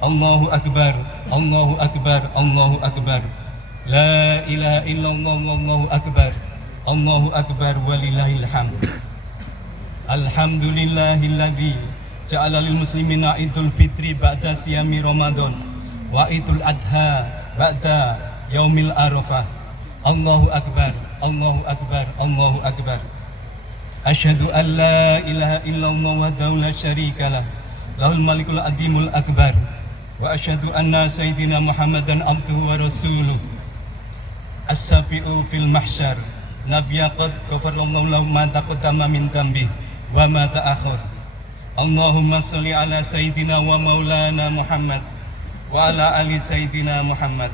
Allahu Akbar, Allahu Akbar, Allahu Akbar. La ilaha illallah, Allahu Akbar, Allahu Akbar walillahil hamd. Alhamdulillahilladzi ja'ala lil muslimina idul fitri ba'da siyami Ramadan wa idul adha ba'da yaumil arafah. Allahu Akbar, Allahu Akbar, Allahu Akbar. Asyhadu an la ilaha illallah wahdahu la syarikalah, lahul malikul adimul akbar. Wa asyhadu anna sayyidina Muhammadan abduhu wa rasuluh. As-safi'u fil mahsyar, nabiyya qad ghafarallahu lahu ma taqaddama min dhanbi wa ma ta'akhkhar. Allahumma sholli ala sayyidina wa maulana Muhammad wa ala ali sayyidina Muhammad.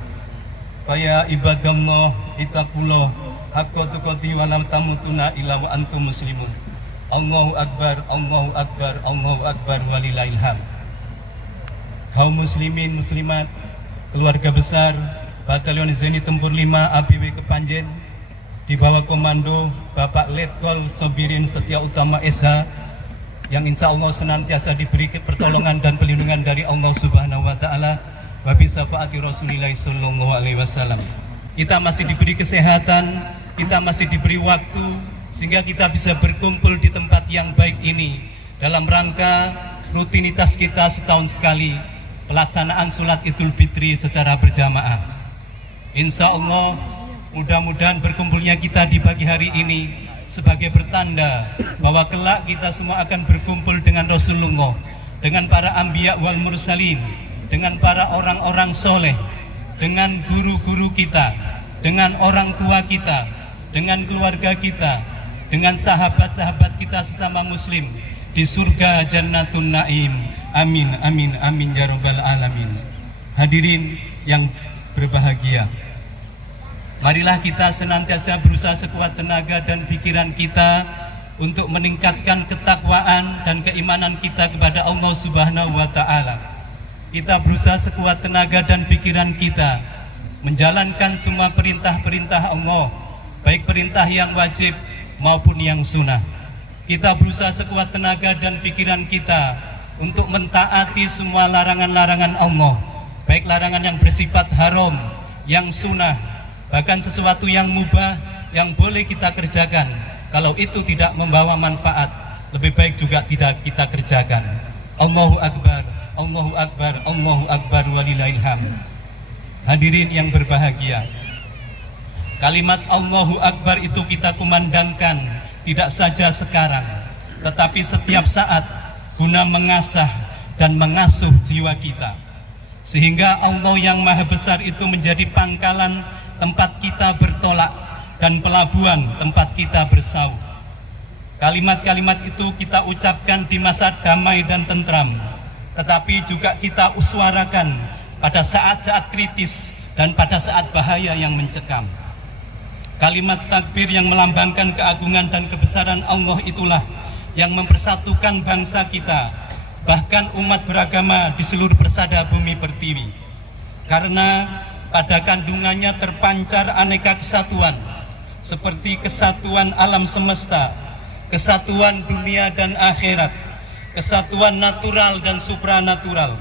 Faya ibadallah ittaqullah haqqa tuqatih wa la tamutunna illa wa antum muslimun. Allahu Akbar, Allahu Akbar, Allahu Akbar walillahil hamd. Kaum muslimin muslimat, keluarga besar Batalion Zeni Tempur 5 ABW Kepanjen di bawah komando Bapak Letkol Sobirin Setia Utama SH yang insya Allah senantiasa diberi pertolongan dan perlindungan dari Allah Subhanahu wa Ta'ala wa bi syafaati Rasulillah sallallahu alaihi wasallam. Kita masih diberi kesehatan, kita masih diberi waktu sehingga kita bisa berkumpul di tempat yang baik ini dalam rangka rutinitas kita setahun sekali pelaksanaan sholat Idul Fitri secara berjamaah. Insya Allah mudah-mudahan berkumpulnya kita di pagi hari ini sebagai pertanda bahwa kelak kita semua akan berkumpul dengan Rasulullah, dengan para anbiya wal mursalin, dengan para orang-orang soleh, dengan guru-guru kita, dengan orang tua kita, dengan keluarga kita, dengan sahabat-sahabat kita sesama muslim di surga Jannatun Naim. Amin, amin, amin ya rabbal alamin. Hadirin yang berbahagia, marilah kita senantiasa berusaha sekuat tenaga dan pikiran kita untuk meningkatkan ketakwaan dan keimanan kita kepada Allah Subhanahu wa Ta'ala. Kita berusaha sekuat tenaga dan pikiran kita menjalankan semua perintah-perintah Allah, baik perintah yang wajib maupun yang sunnah. Kita berusaha sekuat tenaga dan pikiran kita untuk mentaati semua larangan-larangan Allah, baik larangan yang bersifat haram, yang sunnah, bahkan sesuatu yang mubah yang boleh kita kerjakan. Kalau itu tidak membawa manfaat, lebih baik juga tidak kita kerjakan. Allahu Akbar, Allahu Akbar, Allahu Akbar walillahil hamd. Hadirin yang berbahagia, kalimat Allahu Akbar itu kita kumandangkan tidak saja sekarang, tetapi setiap saat guna mengasah dan mengasuh jiwa kita, sehingga Allah yang Maha Besar itu menjadi pangkalan tempat kita bertolak dan pelabuhan tempat kita bersauh. Kalimat-kalimat itu kita ucapkan di masa damai dan tentram, tetapi juga kita uswarakan pada saat-saat kritis dan pada saat bahaya yang mencekam. Kalimat takbir yang melambangkan keagungan dan kebesaran Allah itulah yang mempersatukan bangsa kita, bahkan umat beragama di seluruh persada bumi pertiwi. Karena pada kandungannya terpancar aneka kesatuan, seperti kesatuan alam semesta, kesatuan dunia dan akhirat, kesatuan natural dan supranatural,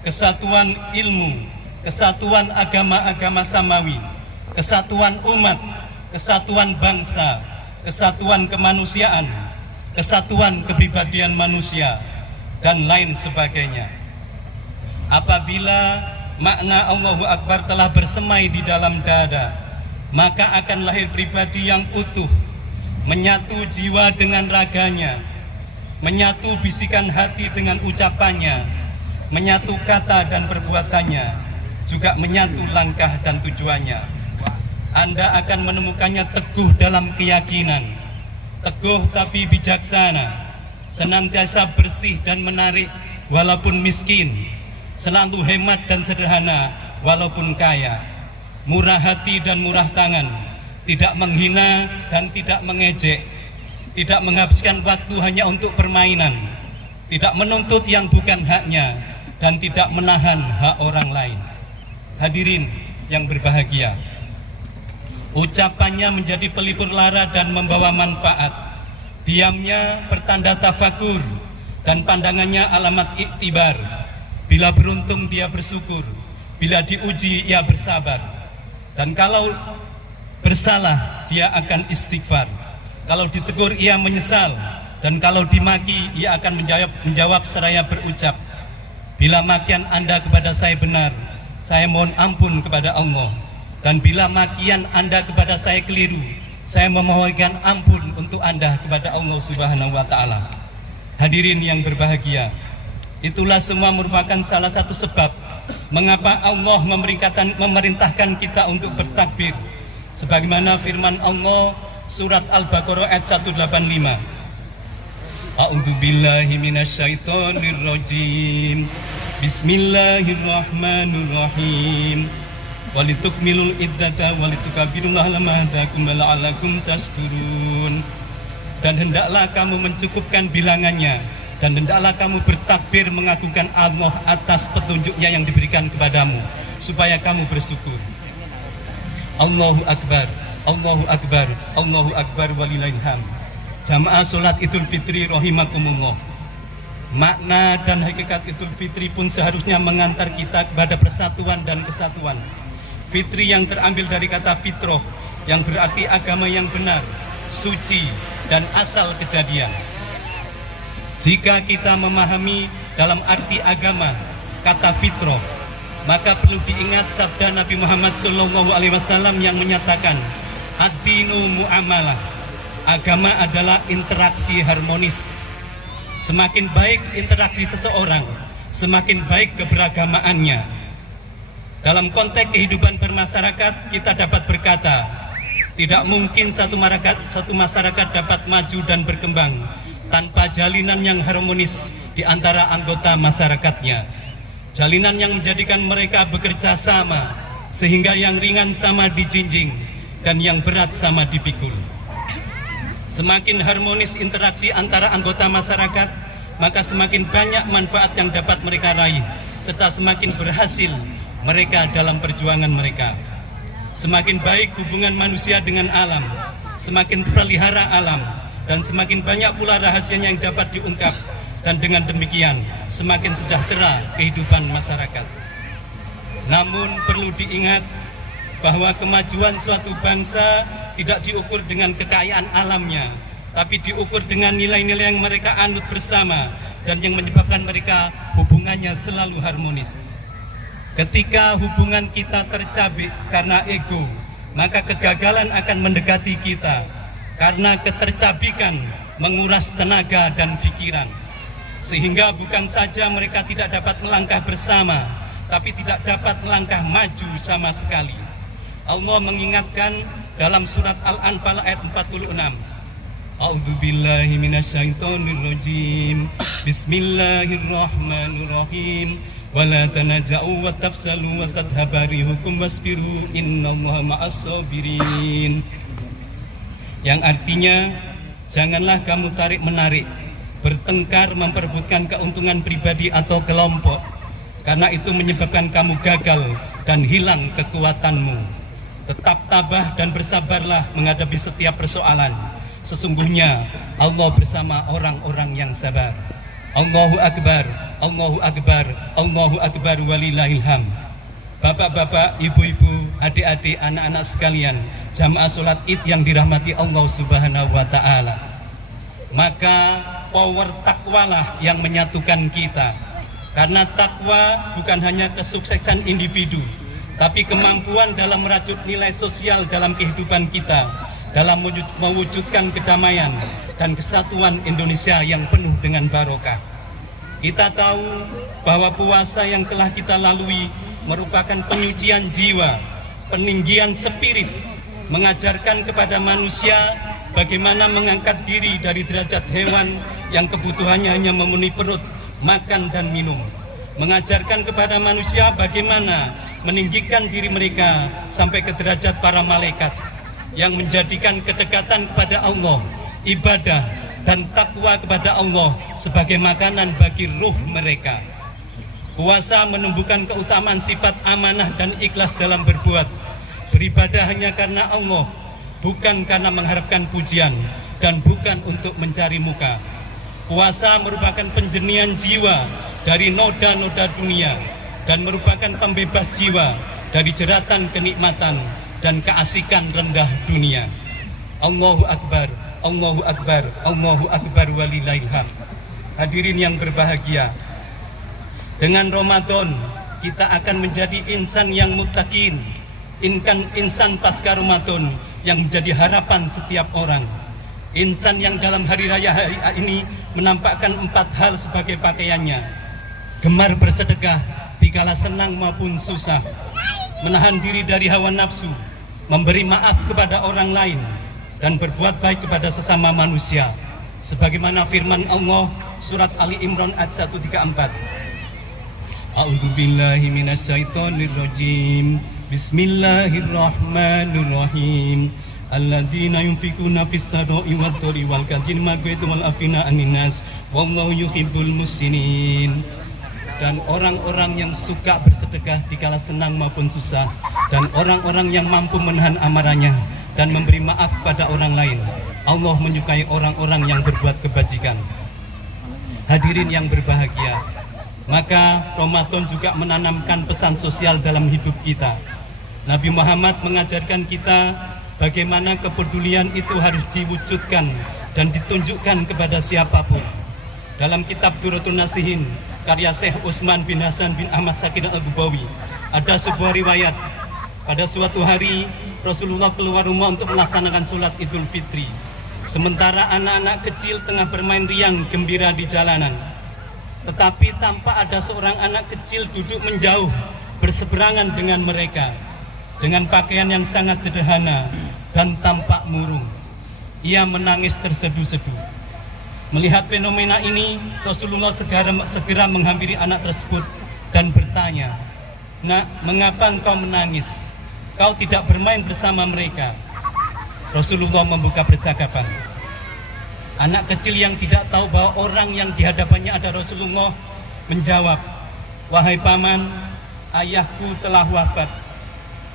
kesatuan ilmu, kesatuan agama-agama samawi, kesatuan umat, kesatuan bangsa, kesatuan kemanusiaan, kesatuan kepribadian manusia, dan lain sebagainya. Apabila makna Allahu Akbar telah bersemai di dalam dada, maka akan lahir pribadi yang utuh, menyatu jiwa dengan raganya, menyatu bisikan hati dengan ucapannya, menyatu kata dan perbuatannya, juga menyatu langkah dan tujuannya. Anda akan menemukannya teguh dalam keyakinan, teguh tapi bijaksana, senantiasa bersih dan menarik walaupun miskin, selalu hemat dan sederhana walaupun kaya, murah hati dan murah tangan, tidak menghina dan tidak mengejek, tidak menghabiskan waktu hanya untuk permainan, tidak menuntut yang bukan haknya, dan tidak menahan hak orang lain. Hadirin yang berbahagia, ucapannya menjadi pelipur lara dan membawa manfaat, diamnya pertanda tafakur, dan pandangannya alamat iktibar. Bila beruntung dia bersyukur, bila diuji ia bersabar. Dan kalau bersalah dia akan istighfar. Kalau ditegur ia menyesal, dan kalau dimaki ia akan menjawab seraya berucap, bila makian Anda kepada saya benar, saya mohon ampun kepada Allah. Dan bila makian Anda kepada saya keliru, saya memohonkan ampun untuk Anda kepada Allah Subhanahu wa Ta'ala. Hadirin yang berbahagia, itulah semua merupakan salah satu sebab mengapa Allah memerintahkan kita untuk bertakbir. Sebagaimana firman Allah surat Al-Baqarah ayat 185. A'udzu billahi minasyaitonir rajim. Bismillahirrahmanirrahim. Walitukmilul iddata walitukabbirullaha ala hadakum la'allakum tashkurun. Dan hendaklah kamu mencukupkan bilangannya, dan hendaklah kamu bertakbir mengagungkan Allah atas petunjuknya yang diberikan kepadamu, supaya kamu bersyukur. Allahu Akbar, Allahu Akbar, Allahu Akbar walillahil hamd. Jamaah sholat Idul Fitri rahimakumullah. Makna dan hakikat Idul Fitri pun seharusnya mengantar kita kepada persatuan dan kesatuan. Fitri yang terambil dari kata fitroh, yang berarti agama yang benar, suci, dan asal kejadian. Jika kita memahami dalam arti agama kata fitroh, maka perlu diingat sabda Nabi Muhammad SAW yang menyatakan, ad-dinu mu'amalah. Agama adalah interaksi harmonis. Semakin baik interaksi seseorang, semakin baik keberagamaannya. Dalam konteks kehidupan bermasyarakat, kita dapat berkata, tidak mungkin satu masyarakat dapat maju dan berkembang tanpa jalinan yang harmonis di antara anggota masyarakatnya. Jalinan yang menjadikan mereka bekerja sama, sehingga yang ringan sama dijinjing dan yang berat sama dipikul. Semakin harmonis interaksi antara anggota masyarakat, maka semakin banyak manfaat yang dapat mereka raih, serta semakin berhasil mereka dalam perjuangan mereka. Semakin baik hubungan manusia dengan alam, semakin terpelihara alam, dan semakin banyak pula rahasianya yang dapat diungkap, dan dengan demikian semakin sejahtera kehidupan masyarakat. Namun perlu diingat bahwa kemajuan suatu bangsa tidak diukur dengan kekayaan alamnya, tapi diukur dengan nilai-nilai yang mereka anut bersama dan yang menyebabkan mereka hubungannya selalu harmonis. Ketika hubungan kita tercabik karena ego, maka kegagalan akan mendekati kita, karena ketercabikan menguras tenaga dan pikiran. Sehingga bukan saja mereka tidak dapat melangkah bersama, tapi tidak dapat melangkah maju sama sekali. Allah mengingatkan dalam surat Al-Anfal ayat 46. A'udzu billahi minasyaitonir rajim. Bismillahirrahmanirrahim. Wala tanaza'u wa tafsalu wa tadhabari hukum wasbiru innallaha ma'as sabirin. Yang artinya, janganlah kamu tarik-menarik, bertengkar memperebutkan keuntungan pribadi atau kelompok, karena itu menyebabkan kamu gagal dan hilang kekuatanmu. Tetap tabah dan bersabarlah menghadapi setiap persoalan. Sesungguhnya Allah bersama orang-orang yang sabar. Allahu Akbar, Allahu Akbar, Allahu Akbar walillahil hamd. Bapak-bapak, ibu-ibu, adik-adik, anak-anak sekalian, jamaah sholat Id yang dirahmati Allah Subhanahu wa Ta'ala. Maka power takwalah yang menyatukan kita. Karena takwa bukan hanya kesuksesan individu, tapi kemampuan dalam merajut nilai sosial dalam kehidupan kita, dalam mewujudkan kedamaian dan kesatuan Indonesia yang penuh dengan barokah. Kita tahu bahwa puasa yang telah kita lalui merupakan penyucian jiwa, peninggian spirit, mengajarkan kepada manusia bagaimana mengangkat diri dari derajat hewan yang kebutuhannya hanya memenuhi perut, makan dan minum. Mengajarkan kepada manusia bagaimana meninggikan diri mereka sampai ke derajat para malaikat, yang menjadikan kedekatan kepada Allah, ibadah dan takwa kepada Allah sebagai makanan bagi ruh mereka. Puasa menumbuhkan keutamaan sifat amanah dan ikhlas dalam berbuat, beribadah hanya karena Allah, bukan karena mengharapkan pujian dan bukan untuk mencari muka. Puasa merupakan penjernihan jiwa dari noda-noda dunia dan merupakan pembebas jiwa dari jeratan kenikmatan dan keasikan rendah dunia. Allahu Akbar, Allahu Akbar, Allahu Akbar walillahil hamd. Hadirin yang berbahagia, dengan Ramadan kita akan menjadi insan yang muttaqin, insan pasca Ramadan yang menjadi harapan setiap orang. Insan yang dalam hari raya hari ini menampakkan 4 hal sebagai pakaiannya: gemar bersedekah dikala senang maupun susah, menahan diri dari hawa nafsu, memberi maaf kepada orang lain, dan berbuat baik kepada sesama manusia. Sebagaimana firman Allah surat Ali Imran ayat 134. A'udzubillahi minasyaitonirrajim. Bismillahirrahmanirrahim. Alladzina yunfikuna fis-sarra'i wad-dharri wal kadhimil maghfirati wal afina anin nas wallahu yuhibbul muhsinin. Dan orang-orang yang suka bersedekah dikala senang maupun susah, dan orang-orang yang mampu menahan amarahnya dan memberi maaf pada orang lain. Allah menyukai orang-orang yang berbuat kebajikan. Hadirin yang berbahagia, maka Ramadan juga menanamkan pesan sosial dalam hidup kita. Nabi Muhammad mengajarkan kita bagaimana kepedulian itu harus diwujudkan dan ditunjukkan kepada siapapun. Dalam kitab Durratun Nasihin karya Syekh Utsman bin Hasan bin Ahmad Shakir Al-Ghubawi, ada sebuah riwayat. Pada suatu hari Rasulullah keluar rumah untuk melaksanakan sholat Idul Fitri, sementara anak-anak kecil tengah bermain riang gembira di jalanan. Tetapi tampak ada seorang anak kecil duduk menjauh berseberangan dengan mereka dengan pakaian yang sangat sederhana dan tampak murung. Ia menangis terseduh-seduh. Melihat fenomena ini, Rasulullah segera menghampiri anak tersebut dan bertanya, "Nak, mengapa engkau menangis? Kau tidak bermain bersama mereka?" Rasulullah membuka percakapan. Anak kecil yang tidak tahu bahwa orang yang dihadapannya ada Rasulullah menjawab, "Wahai paman, ayahku telah wafat.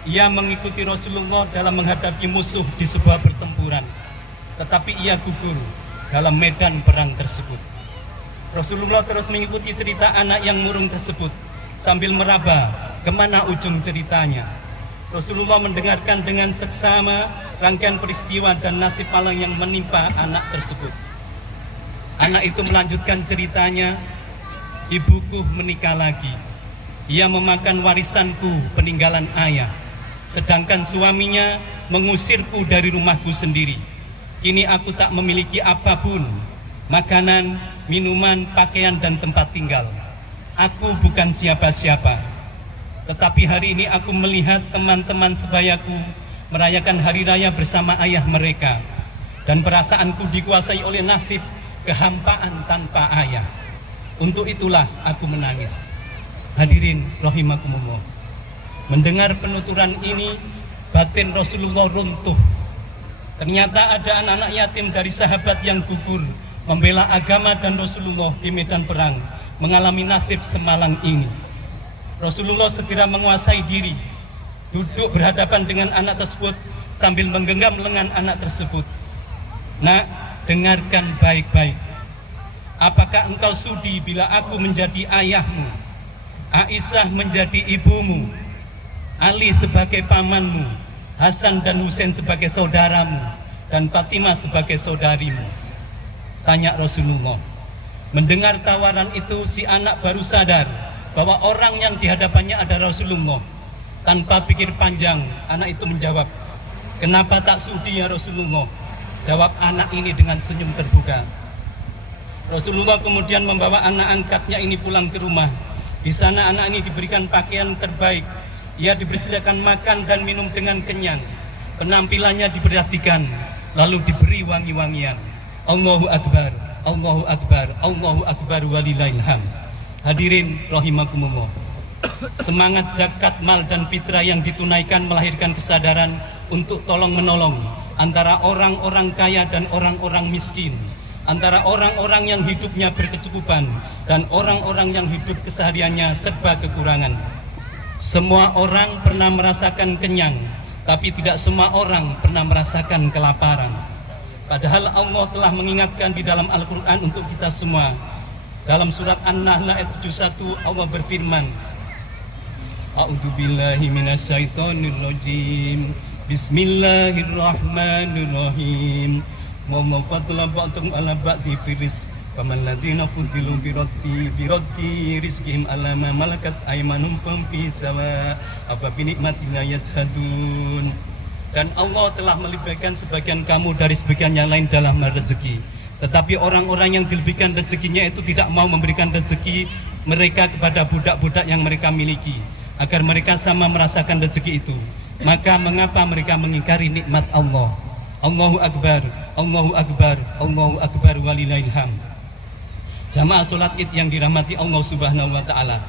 Ia mengikuti Rasulullah dalam menghadapi musuh di sebuah pertempuran, tetapi ia gugur dalam medan perang tersebut." Rasulullah terus mengikuti cerita anak yang murung tersebut sambil meraba kemana ujung ceritanya. Rasulullah mendengarkan dengan seksama rangkaian peristiwa dan nasib malang yang menimpa anak tersebut. Anak itu melanjutkan ceritanya, "Ibuku menikah lagi. Ia memakan warisanku peninggalan ayah. Sedangkan suaminya mengusirku dari rumahku sendiri. Kini aku tak memiliki apapun, makanan, minuman, pakaian, dan tempat tinggal. Aku bukan siapa-siapa. Tetapi hari ini aku melihat teman-teman sebayaku merayakan hari raya bersama ayah mereka, dan perasaanku dikuasai oleh nasib kehampaan tanpa ayah. Untuk itulah aku menangis." Hadirin rahimakumullah, mendengar penuturan ini, batin Rasulullah runtuh. Ternyata ada anak-anak yatim dari sahabat yang gugur membela agama dan Rasulullah di medan perang mengalami nasib semalang ini. Rasulullah segera menguasai diri, duduk berhadapan dengan anak tersebut sambil menggenggam lengan anak tersebut. "Nak, dengarkan baik-baik. Apakah engkau sudi bila aku menjadi ayahmu, Aisyah menjadi ibumu, Ali sebagai pamanmu, Hasan dan Husain sebagai saudaramu, dan Fatimah sebagai saudarimu?" Tanya Rasulullah. Mendengar tawaran itu, si anak baru sadar bahwa orang yang dihadapannya ada Rasulullah. Tanpa pikir panjang, anak itu menjawab, "Kenapa tak sudi ya Rasulullah?" Jawab anak ini dengan senyum terbuka. Rasulullah kemudian membawa anak angkatnya ini pulang ke rumah. Di sana anak ini diberikan pakaian terbaik. Ia dibersihkan makan dan minum dengan kenyang. Penampilannya diperhatikan, lalu diberi wangi-wangian. Allahu Akbar, Allahu Akbar, Allahu Akbar walillahil hamd. Hadirin rahimakumullah, semangat zakat mal dan fitrah yang ditunaikan melahirkan kesadaran untuk tolong menolong antara orang-orang kaya dan orang-orang miskin, antara orang-orang yang hidupnya berkecukupan dan orang-orang yang hidup kesehariannya serba kekurangan. Semua orang pernah merasakan kenyang, tapi tidak semua orang pernah merasakan kelaparan. Padahal Allah telah mengingatkan di dalam Al-Quran untuk kita semua, Dalam surat An-Nahl ayat 71 Allah berfirman, A'udzubillahi minasyaitonirrajim. Bismillahirrahmanirrahim. Wa ma fadla ba'dhum 'ala ba'di fi rizq. Faman ladzina fuddilu bi raddi rizqihim 'ala ma malakat aymanuhum fahum fi sawa. Afa bi nikmatina yajhadun. Dan Allah telah melebihkan sebagian kamu dari sebagian yang lain dalam rezeki. Tetapi orang-orang yang dilebihkan rezekinya itu tidak mau memberikan rezeki mereka kepada budak-budak yang mereka miliki, agar mereka sama merasakan rezeki itu. Maka mengapa mereka mengingkari nikmat Allah? Allahu Akbar, Allahu Akbar, Allahu Akbar walillahil hamd. Jamaah sholat id yang dirahmati Allah Subhanahu wa Ta'ala,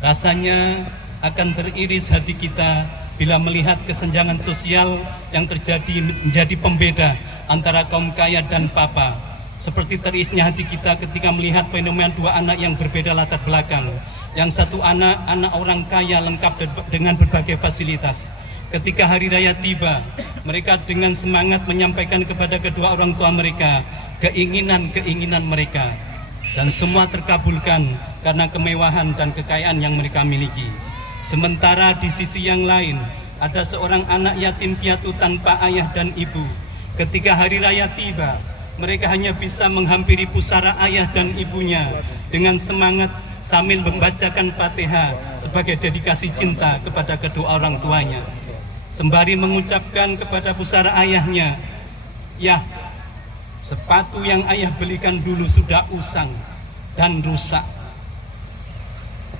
rasanya akan teriris hati kita bila melihat kesenjangan sosial yang terjadi menjadi pembeda antara kaum kaya dan papa. Seperti teririsnya hati kita ketika melihat fenomena dua anak yang berbeda latar belakang. Yang satu anak orang kaya lengkap dengan berbagai fasilitas. Ketika hari raya tiba, mereka dengan semangat menyampaikan kepada kedua orang tua mereka keinginan-keinginan mereka. Dan semua terkabulkan karena kemewahan dan kekayaan yang mereka miliki. Sementara di sisi yang lain, ada seorang anak yatim piatu tanpa ayah dan ibu. Ketika hari raya tiba, mereka hanya bisa menghampiri pusara ayah dan ibunya dengan semangat sambil membacakan Fatihah sebagai dedikasi cinta kepada kedua orang tuanya. Sembari mengucapkan kepada pusara ayahnya, "Ya, sepatu yang ayah belikan dulu sudah usang dan rusak.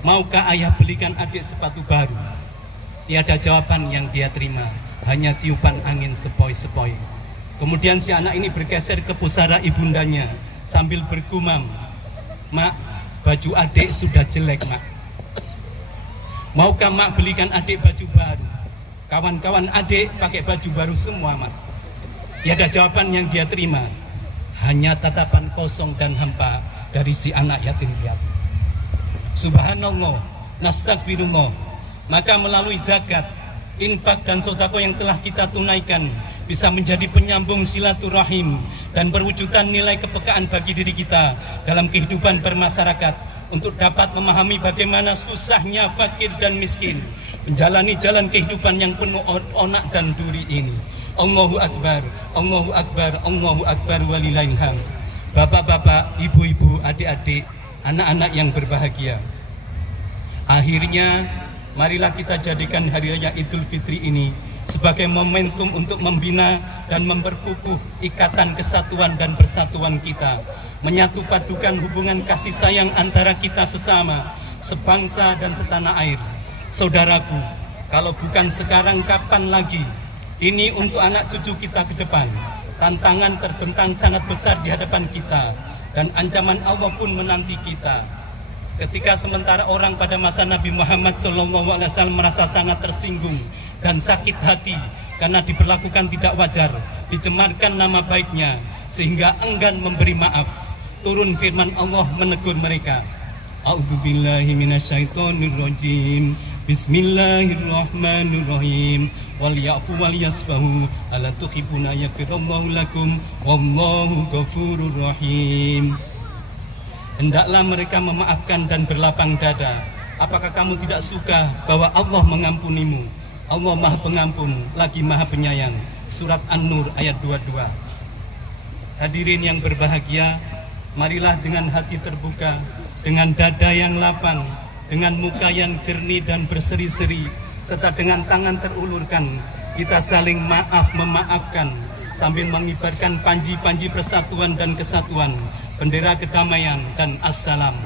Maukah ayah belikan adik sepatu baru?" Tiada jawaban yang dia terima, hanya tiupan angin sepoi-sepoi. Kemudian si anak ini bergeser ke pusara ibundanya sambil bergumam, "Mak, baju adik sudah jelek, Mak. Maukah Mak belikan adik baju baru? Kawan-kawan adik pakai baju baru semua, Mak." Tiada jawaban yang dia terima, hanya tatapan kosong dan hampa dari si anak yatim piatu. Subhanallah, nastagfirullah. Maka melalui zakat, infak dan sedekah yang telah kita tunaikan bisa menjadi penyambung silaturahim dan perwujudan nilai kepekaan bagi diri kita dalam kehidupan bermasyarakat untuk dapat memahami bagaimana susahnya fakir dan miskin menjalani jalan kehidupan yang penuh onak dan duri ini. Allahu Akbar, Allahu Akbar, Allahu Akbar walillahil hamd. Bapak-bapak, ibu-ibu, adik-adik, anak-anak yang berbahagia, akhirnya marilah kita jadikan Hari Raya Idul Fitri ini sebagai momentum untuk membina dan memperkukuh ikatan kesatuan dan persatuan kita, menyatu padukan hubungan kasih sayang antara kita sesama, sebangsa dan setanah air. Saudaraku, kalau bukan sekarang kapan lagi? Ini untuk anak cucu kita ke depan. Tantangan terbentang sangat besar di hadapan kita, dan ancaman Allah pun menanti kita. Ketika sementara orang pada masa Nabi Muhammad SAW merasa sangat tersinggung dan sakit hati karena diperlakukan tidak wajar, dicemarkan nama baiknya sehingga enggan memberi maaf, turun firman Allah menegur mereka. A'udzubillahi minasyaitonirrajim. Bismillahirrahmanirrahim. Wal ya'fu wal yasfahu ala tuhibbuna yaghfirallahu lakum wallahu ghafurur rahim. Hendaklah mereka memaafkan dan berlapang dada. Apakah kamu tidak suka bahwa Allah mengampunimu? Allah Maha Pengampun lagi Maha Penyayang. Surat An-Nur ayat 22. Hadirin yang berbahagia, marilah dengan hati terbuka, dengan dada yang lapang, dengan muka yang jernih dan berseri-seri, serta dengan tangan terulurkan, kita saling memaafkan sambil mengibarkan panji-panji persatuan dan kesatuan, bendera kedamaian dan assalam.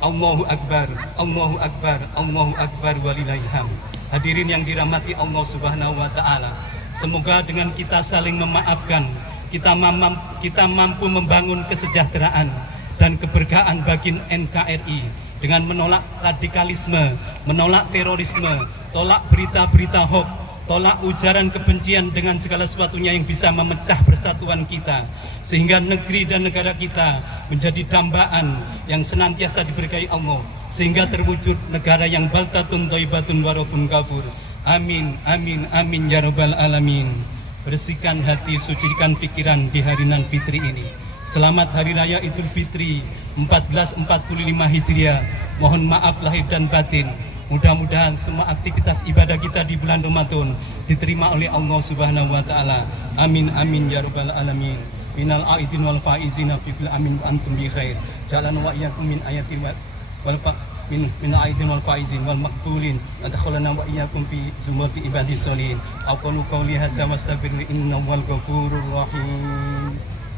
Allahu Akbar, Allahu Akbar, Allahu Akbar walillahil hamd. Hadirin yang dirahmati Allah Subhanahu wa Ta'ala, semoga dengan kita saling memaafkan, kita mampu membangun kesejahteraan dan keberkahan bagi NKRI dengan menolak radikalisme, menolak terorisme, tolak berita-berita hoax, tolak ujaran kebencian dengan segala sesuatunya yang bisa memecah persatuan kita, sehingga negeri dan negara kita menjadi dambaan yang senantiasa diberkahi Allah, sehingga terwujud negara yang baldatun thayyibatun wa rabbun ghafur. Amin, amin, amin ya rabbal alamin. Bersihkan hati, sucikan pikiran di hari nan fitri ini. Selamat Hari Raya Idul Fitri. 1445 Hijriah. Mohon maaf lahir dan batin. Mudah-mudahan semua aktivitas ibadah kita di bulan Ramadan diterima oleh Allah Subhanahu wa taala. Amin amin ya rabbal alamin. Minal aidin wal faizina fi amin wa antum bi khair. Jalana wa iyyakum min ayati wal min aidin wal faizin wal maqbulin. Adkhalana wa iyyakum fi zumrati ibadis solihin. Aqulu qawli hadza wastaghfiru innahu wal ghafurur rahim.